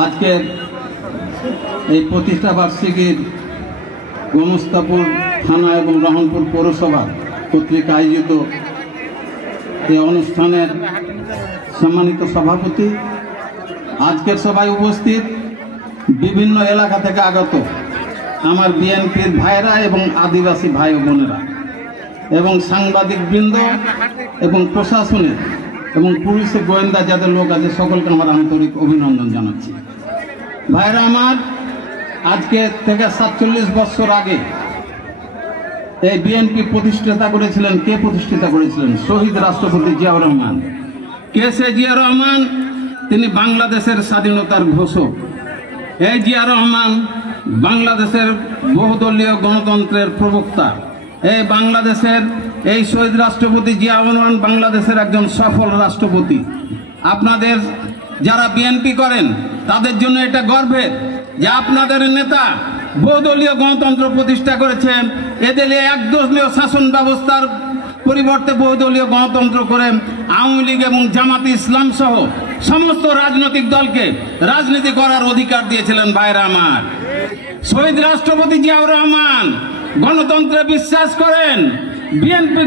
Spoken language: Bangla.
আজকের এই প্রতিষ্ঠা বার্ষিকীর গোমস্তাপুর থানা এবং রহনপুর পৌরসভা কর্তৃক আয়োজিত এই অনুষ্ঠানের সম্মানিত সভাপতি, আজকের সভায় উপস্থিত বিভিন্ন এলাকা থেকে আগত আমার বিএনপির ভাইরা এবং আদিবাসী ভাই ও বোনেরা এবং সাংবাদিক বৃন্দ এবং প্রশাসনের এবং পুলিশের গোয়েন্দা যাদের লোক আছে সকলকে আমার আন্তরিক অভিনন্দন জানাচ্ছি। ভাইরা আমার, আজকে থেকে 47 বছর আগে এই বিএনপি প্রতিষ্ঠাতা করেছিলেন। কে প্রতিষ্ঠাতা করেছিলেন? শহীদ রাষ্ট্রপতি জিয়াউর রহমান। কে সে জিয়া রহমান? তিনি বাংলাদেশের স্বাধীনতার ঘোষক। এই জিয়া রহমান বাংলাদেশের বহুদলীয় গণতন্ত্রের প্রবক্তা। এই বাংলাদেশের এই শহীদ রাষ্ট্রপতি জিয়াউর রহমান বাংলাদেশের একজন সফল রাষ্ট্রপতি। আপনাদের যারা বিএনপি করেন তাদের জন্য এটা গর্বের যে আপনাদের নেতা বহুদলীয় গণতন্ত্র প্রতিষ্ঠা করেছেন। এদের একদলীয় শাসন ব্যবস্থার পরিবর্তে বহুদলীয় গণতন্ত্র করে আওয়ামী লীগ এবং জামাতে ইসলাম সহ সমস্ত রাজনৈতিক দলকে রাজনীতি করার অধিকার দিয়েছিলেন। ভাইরা আমার, শহীদ রাষ্ট্রপতি জিয়াউর রহমান গণতন্ত্রে বিশ্বাস করেন। বিএনপি